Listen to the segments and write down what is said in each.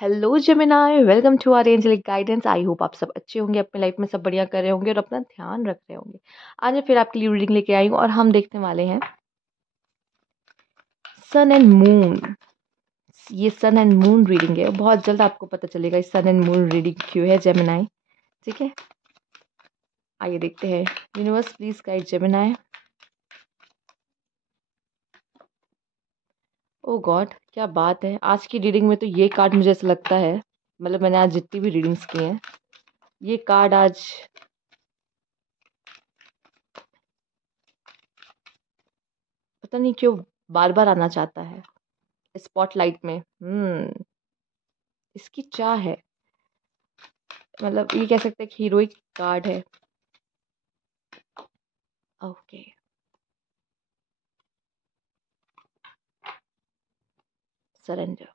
Hello Gemini, welcome to our angelic guidance. I hope आप सब अच्छे होंगे, अपनी लाइफ में सब बढ़िया कर रहे होंगे और अपना ध्यान रख रहे होंगे। आज मैं फिर आपके लिए रीडिंग लेके आई हूँ और हम देखने वाले हैं सन एंड मून। ये सन एंड मून रीडिंग है। बहुत जल्द आपको पता चलेगा इस सन एंड मून रीडिंग क्यों है जेमिनाई। ठीक है, आइए देखते हैं। Universe please guide Gemini. Oh God, क्या बात है। आज की रीडिंग में तो ये कार्ड मुझे ऐसा लगता है, मतलब मैंने आज जितनी भी रीडिंग्स की हैं, ये कार्ड आज पता नहीं क्यों बार बार आना चाहता है स्पॉटलाइट में। इसकी चाह है, मतलब ये कह सकते हैं कि हीरोइक कार्ड है। Okay, surrender.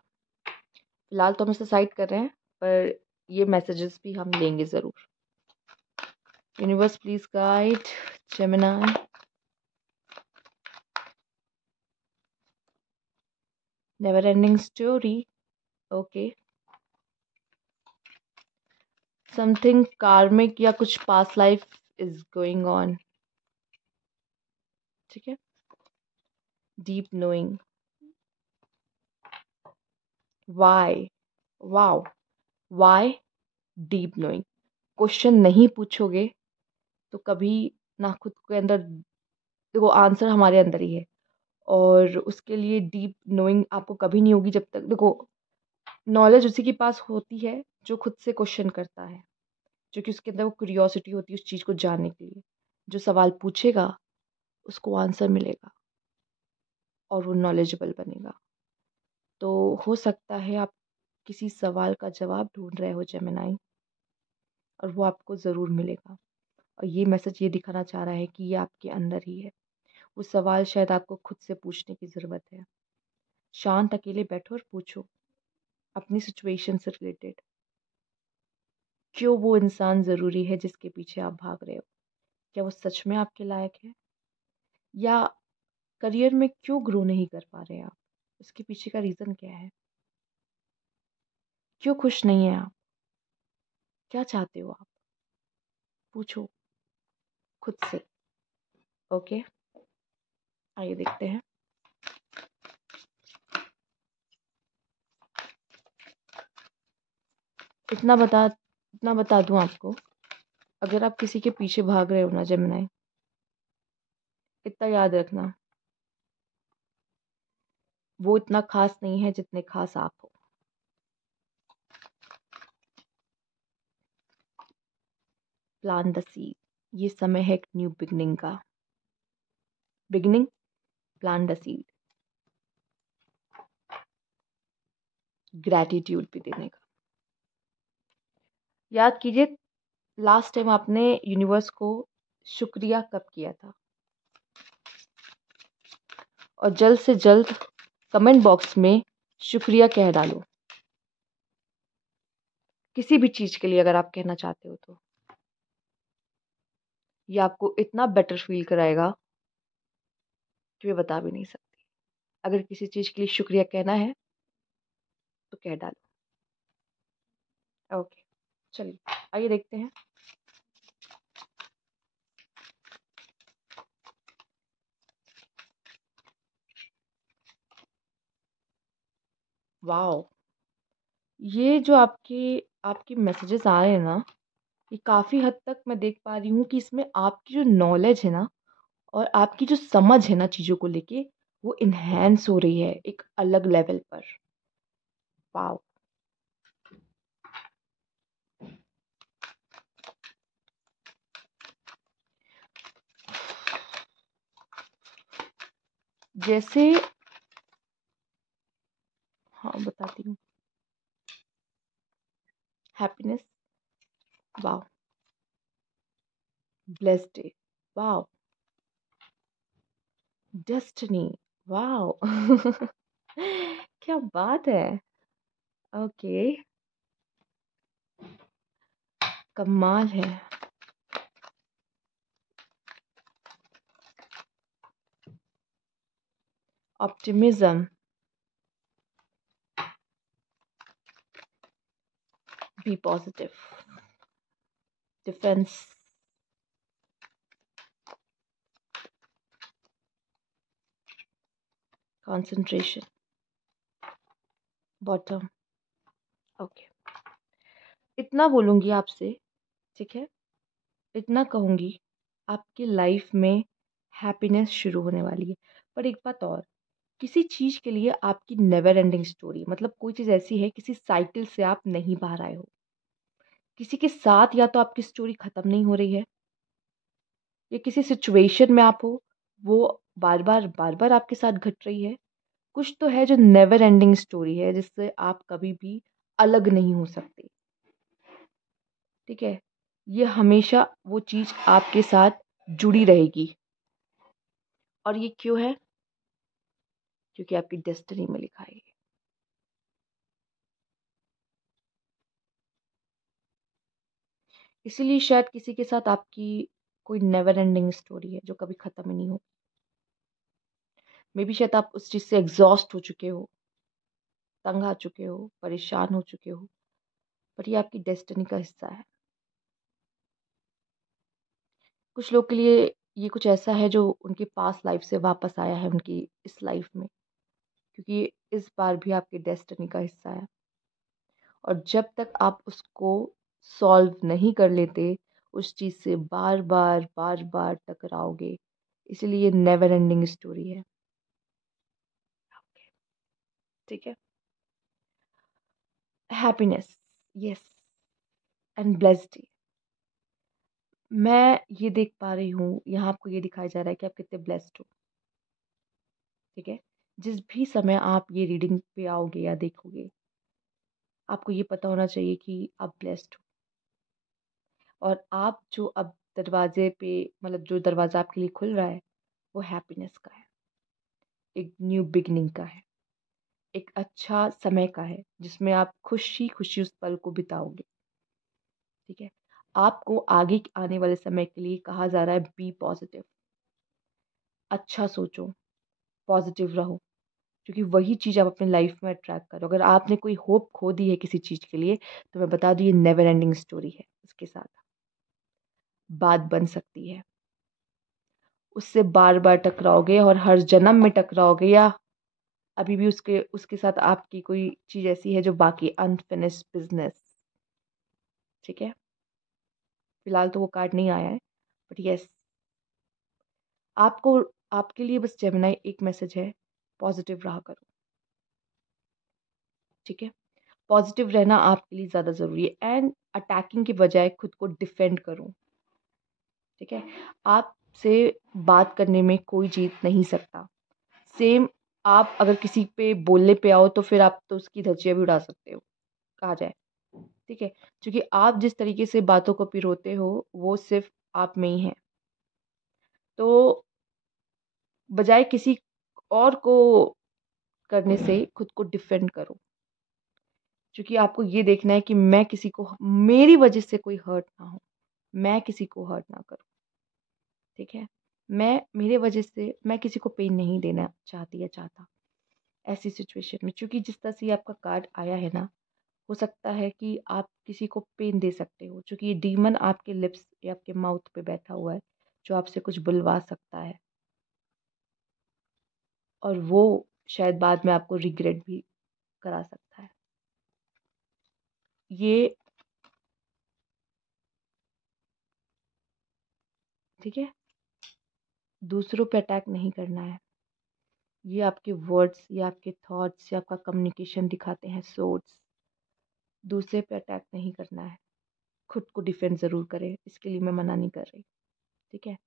फिलहाल तो हम इसे साइड कर रहे हैं, पर ये मैसेजेस भी हम लेंगे ज़रूर। Universe please guide Gemini. Never ending story. Okay, something karmic या कुछ past life is going on. ठीक है, deep knowing. Why, wow, why, deep knowing. Question नहीं पूछोगे तो कभी ना खुद के अंदर, देखो आंसर हमारे अंदर ही है, और उसके लिए डीप नोइंग आपको कभी नहीं होगी जब तक, देखो नॉलेज उसी के पास होती है जो खुद से क्वेश्चन करता है, जो कि उसके अंदर वो क्यूरियोसिटी होती है उस चीज़ को जानने के लिए। जो सवाल पूछेगा उसको आंसर मिलेगा और वो नॉलेजेबल बनेगा। तो हो सकता है आप किसी सवाल का जवाब ढूंढ रहे हो जेमिनाई, और वो आपको ज़रूर मिलेगा। और ये मैसेज ये दिखाना चाह रहा है कि ये आपके अंदर ही है। वो सवाल शायद आपको खुद से पूछने की ज़रूरत है। शांत अकेले बैठो और पूछो अपनी सिचुएशन से रिलेटेड। क्यों वो इंसान ज़रूरी है जिसके पीछे आप भाग रहे हो? क्या वो सच में आपके लायक है? या करियर में क्यों ग्रो नहीं कर पा रहे आप? उसके पीछे का रीज़न क्या है? क्यों खुश नहीं है आप? क्या चाहते हो आप? पूछो खुद से। ओके, आइए देखते हैं। इतना बता दूं आपको, अगर आप किसी के पीछे भाग रहे हो ना जेमिनाई, इतना याद रखना, वो इतना खास नहीं है जितने खास आप हो। Plant the seed. ये समय है एक न्यू बिगनिंग का। Beginning, plant the seed. Gratitude भी देने का। याद कीजिए, लास्ट टाइम आपने यूनिवर्स को शुक्रिया कब किया था, और जल्द से जल्द कमेंट बॉक्स में शुक्रिया कह डालो, किसी भी चीज़ के लिए अगर आप कहना चाहते हो तो। ये आपको इतना बेटर फील कराएगा कि मैं बता भी नहीं सकती। अगर किसी चीज़ के लिए शुक्रिया कहना है तो कह डालो। ओके, चलिए आइए देखते हैं। वाओ, ये जो आपकी मैसेजेस आ रहे हैं ना, ये काफ़ी हद तक मैं देख पा रही हूँ कि इसमें आपकी जो नॉलेज है ना, और आपकी जो समझ है ना चीज़ों को लेके, वो इन्हेंस हो रही है एक अलग लेवल पर। वाओ, जैसे, हाँ बताती हूँ। Happiness, wow. Blessed day, wow. Destiny, wow. क्या बात है। ओके, कमाल है। Optimism, be positive, defence, concentration, bottom. Okay, इतना बोलूँगी आपसे, ठीक है? इतना कहूँगी, आपकी लाइफ में हैप्पीनेस शुरू होने वाली है। पर एक बात और, किसी चीज़ के लिए आपकी नेवर एंडिंग स्टोरी, मतलब कोई चीज़ ऐसी है, किसी साइकिल से आप नहीं बाहर आए हो। किसी के साथ या तो आपकी स्टोरी खत्म नहीं हो रही है, या किसी सिचुएशन में आप हो, वो बार बार आपके साथ घट रही है। कुछ तो है जो नेवर एंडिंग स्टोरी है, जिससे आप कभी भी अलग नहीं हो सकते। ठीक है? ये हमेशा वो चीज़ आपके साथ जुड़ी रहेगी। और ये क्यों है? क्योंकि आपकी डेस्टिनी में लिखा है ये। इसीलिए शायद किसी के साथ आपकी कोई नेवर एंडिंग स्टोरी है जो कभी खत्म ही नहीं हो। मे बी शायद आप उस चीज़ से एग्जॉस्ट हो चुके हो, तंग आ चुके हो, परेशान हो चुके हो, पर ये आपकी डेस्टिनी का हिस्सा है। कुछ लोग के लिए ये कुछ ऐसा है जो उनके पास लाइफ से वापस आया है उनकी इस लाइफ में, क्योंकि इस बार भी आपकी डेस्टिनी का हिस्सा है। और जब तक आप उसको सॉल्व नहीं कर लेते, उस चीज़ से बार बार टकराओगे। इसीलिए ये नेवर एंडिंग स्टोरी है। ठीक है? Happiness, yes, and blessed. मैं ये देख पा रही हूँ, यहाँ आपको ये दिखाया जा रहा है कि आप कितने ब्लेस्ड हो। ठीक है? जिस भी समय आप ये रीडिंग पे आओगे या देखोगे, आपको ये पता होना चाहिए कि आप ब्लेस्ड हो। और आप जो अब दरवाजे पे, मतलब जो दरवाज़ा आपके लिए खुल रहा है, वो हैप्पीनेस का है, एक न्यू बिगिनिंग का है, एक अच्छा समय का है, जिसमें आप खुशी-खुशी उस पल को बिताओगे। ठीक है? आपको आगे आने वाले समय के लिए कहा जा रहा है, बी पॉजिटिव, अच्छा सोचो, पॉजिटिव रहो, क्योंकि वही चीज़ आप अपनी लाइफ में अट्रैक्ट करो। अगर आपने कोई होप खो दी है किसी चीज़ के लिए, तो मैं बता दूँ, ये नेवर एंडिंग स्टोरी है। उसके साथ बात बन सकती है, उससे बार-बार टकराओगे और हर जन्म में टकराओगे, या अभी भी उसके उसके साथ आपकी कोई चीज़ ऐसी है जो बाकी अनफिनिश्ड बिज़नेस। ठीक है? फिलहाल तो वो कार्ड नहीं आया है, बट यस, आपको, आपके लिए बस जेमिनी एक मैसेज है, पॉजिटिव रहा करो। ठीक है? पॉजिटिव रहना आपके लिए ज़्यादा ज़रूरी है, एंड अटैकिंग के बजाय खुद को डिफेंड करो। ठीक है? आपसे बात करने में कोई जीत नहीं सकता। सेम, आप अगर किसी पे बोलने पे आओ, तो फिर आप तो उसकी धज्जियाँ भी उड़ा सकते हो, कहा जाए। ठीक है? क्योंकि आप जिस तरीके से बातों को पिरोते हो, वो सिर्फ़ आप में ही है। तो बजाय किसी और को करने से खुद को डिफेंड करो। क्योंकि आपको ये देखना है कि मैं किसी को, मेरी वज़ह से कोई हर्ट ना हो, मैं किसी को हर्ट ना करूँ। ठीक है? मेरे वज़ह से मैं किसी को पेन नहीं देना चाहती या चाहता, ऐसी सिचुएशन में। क्योंकि जिस तरह से ये आपका कार्ड आया है ना, हो सकता है कि आप किसी को पेन दे सकते हो, क्योंकि ये डीमन आपके लिप्स या आपके माउथ पे बैठा हुआ है, जो आपसे कुछ बुलवा सकता है, और वो शायद बाद में आपको रिग्रेट भी करा सकता है। ये, ठीक है? दूसरों पे अटैक नहीं करना है। ये आपके वर्ड्स या आपके थॉट्स या आपका कम्युनिकेशन दिखाते हैं सोर्स। दूसरे पे अटैक नहीं करना है। खुद को डिफेंड ज़रूर करें, इसके लिए मैं मना नहीं कर रही। ठीक है?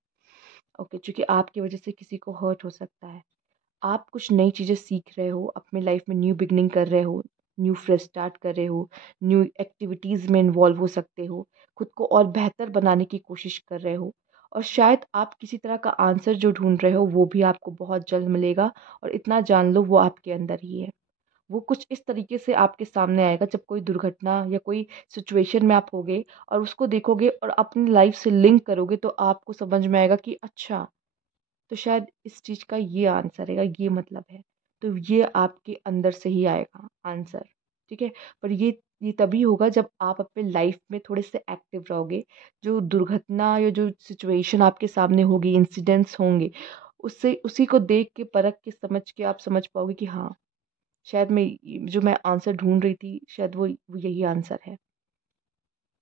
ओके, क्योंकि आपकी वजह से किसी को हर्ट हो सकता है। आप कुछ नई चीज़ें सीख रहे हो, अपनी लाइफ में न्यू बिगिनिंग कर रहे हो, न्यू फ्रेश स्टार्ट कर रहे हो, न्यू एक्टिविटीज़ में इन्वॉल्व हो सकते हो, खुद को और बेहतर बनाने की कोशिश कर रहे हो, और शायद आप किसी तरह का आंसर जो ढूँढ रहे हो, वो भी आपको बहुत जल्द मिलेगा। और इतना जान लो, वो आपके अंदर ही है। वो कुछ इस तरीके से आपके सामने आएगा, जब कोई दुर्घटना या कोई सिचुएशन में आप होगे और उसको देखोगे और अपनी लाइफ से लिंक करोगे, तो आपको समझ में आएगा कि अच्छा, तो शायद इस चीज़ का ये आंसर है, ये मतलब है। तो ये आपके अंदर से ही आएगा आंसर। ठीक है? पर ये तभी होगा जब आप अपने लाइफ में थोड़े से एक्टिव रहोगे। जो दुर्घटना या जो सिचुएशन आपके सामने होगी, इंसिडेंट्स होंगे, उससे उसी को देख के, परख के, समझ के आप समझ पाओगे कि हाँ, शायद जो मैं आंसर ढूँढ रही थी, शायद वो यही आंसर है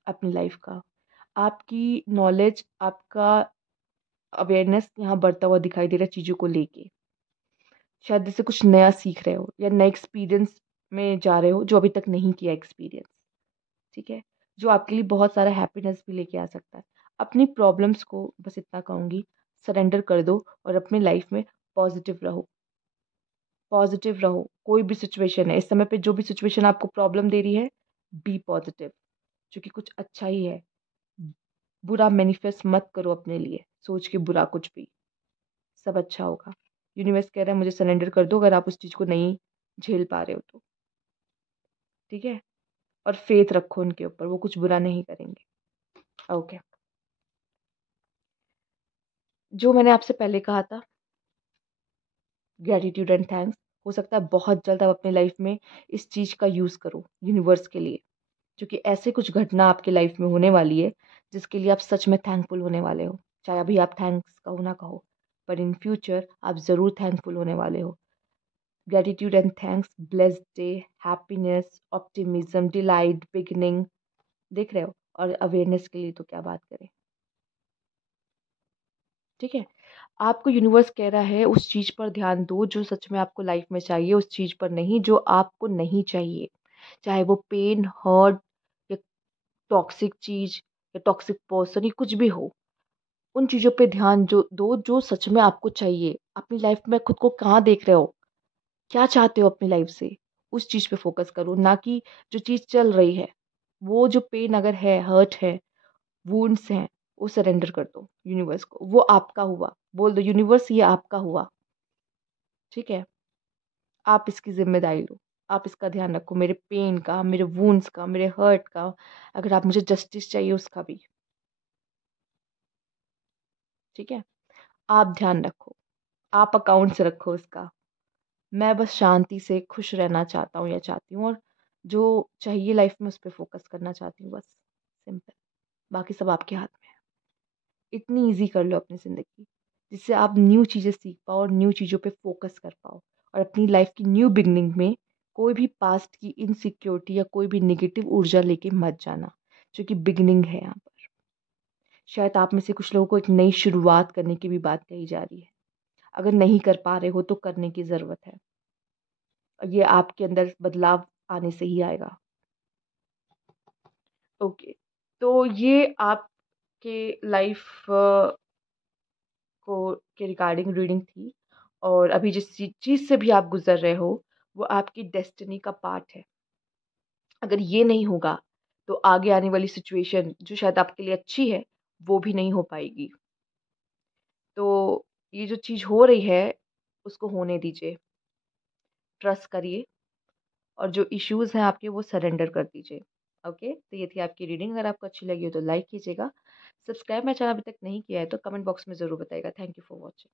अपनी लाइफ का। आपकी नॉलेज, आपका अवेयरनेस यहाँ बढ़ता हुआ दिखाई दे रहा है चीज़ों को लेके। शायद जैसे कुछ नया सीख रहे हो या नए एक्सपीरियंस में जा रहे हो जो अभी तक नहीं किया एक्सपीरियंस, ठीक है? जो आपके लिए बहुत सारा हैप्पीनेस भी लेके आ सकता है। अपनी प्रॉब्लम्स को बस इतना कहूँगी, सरेंडर कर दो और अपनी लाइफ में पॉजिटिव रहो। पॉजिटिव रहो, कोई भी सिचुएशन है, इस समय पे जो भी सिचुएशन आपको प्रॉब्लम दे रही है, बी पॉजिटिव, क्योंकि कुछ अच्छा ही है। बुरा मैनिफेस्ट मत करो अपने लिए, सोच के बुरा कुछ भी, सब अच्छा होगा। यूनिवर्स कह रहा है मुझे सरेंडर कर दो अगर आप उस चीज़ को नहीं झेल पा रहे हो तो, ठीक है? और फेथ रखो उनके ऊपर, वो कुछ बुरा नहीं करेंगे। ओके। जो मैंने आपसे पहले कहा था, ग्रैटिट्यूड एंड थैंक्स, हो सकता है बहुत जल्द आप अपनी लाइफ में इस चीज़ का यूज़ करो यूनिवर्स के लिए, क्योंकि ऐसे कुछ घटना आपकी लाइफ में होने वाली है जिसके लिए आप सच में थैंकफुल होने वाले हो। चाहे अभी आप थैंक्स कहो ना कहो, पर इन फ्यूचर आप ज़रूर थैंकफुल होने वाले हो। Gratitude and thanks, blessed day, happiness, optimism, delight, beginning, देख रहे हो? और अवेयरनेस के लिए तो क्या बात करें, ठीक है? आपको यूनिवर्स कह रहा है उस चीज़ पर ध्यान दो जो सच में आपको लाइफ में चाहिए, उस चीज़ पर नहीं जो आपको नहीं चाहिए। चाहे वो पेन, हर्ट या टॉक्सिक चीज़ या टॉक्सिक पर्सन या कुछ भी हो। उन चीज़ों पे ध्यान जो दो जो सच में आपको चाहिए। अपनी लाइफ में खुद को कहाँ देख रहे हो? क्या चाहते हो अपनी लाइफ से? उस चीज़ पे फ़ोकस करो, ना कि जो चीज़ चल रही है। वो जो पेन अगर है, हर्ट है, वुंड्स हैं, वो सरेंडर कर दो यूनिवर्स को। वो आपका हुआ। बोल दो यूनिवर्स ये आपका हुआ, ठीक है? आप इसकी ज़िम्मेदारी लो। आप इसका ध्यान रखो, मेरे पेन का, मेरे वुंड्स का, मेरे हर्ट का, अगर आप मुझे जस्टिस चाहिए उसका भी, ठीक है? आप ध्यान रखो, आप अकाउंट्स रखो उसका। मैं बस शांति से खुश रहना चाहता हूँ या चाहती हूँ और जो चाहिए लाइफ में उस पे फ़ोकस करना चाहती हूँ बस, सिंपल। बाकी सब आपके हाथ में है। इतनी ईज़ी कर लो अपनी ज़िंदगी, जिससे आप न्यू चीज़ें सीख पाओ और न्यू चीज़ों पे फ़ोकस कर पाओ और अपनी लाइफ की न्यू बिगिनिंग में कोई भी पास्ट की इनसिक्योरिटी या कोई भी नेगेटिव ऊर्जा लेके मत जाना, जो कि बिगिनिंग है यहाँ पर। शायद आप में से कुछ लोगों को एक नई शुरुआत करने की भी बात कही जा रही है। अगर नहीं कर पा रहे हो तो करने की ज़रूरत है। ये आपके अंदर बदलाव आने से ही आएगा। ओके, तो ये आपके लाइफ को के रिगार्डिंग रीडिंग थी और अभी जिस चीज़ से भी आप गुज़र रहे हो, वो आपकी डेस्टिनी का पार्ट है। अगर ये नहीं होगा, तो आगे आने वाली सिचुएशन जो शायद आपके लिए अच्छी है, वो भी नहीं हो पाएगी। तो ये जो चीज़ हो रही है, उसको होने दीजिए, ट्रस्ट करिए और जो इश्यूज़ हैं आपके वो सरेंडर कर दीजिए। ओके? तो ये थी आपकी रीडिंग, अगर आपको अच्छी लगी हो तो लाइक कीजिएगा। सब्सक्राइब मेरा चैनल अभी तक नहीं किया है तो कमेंट बॉक्स में ज़रूर बताइएगा। Thank you for watching.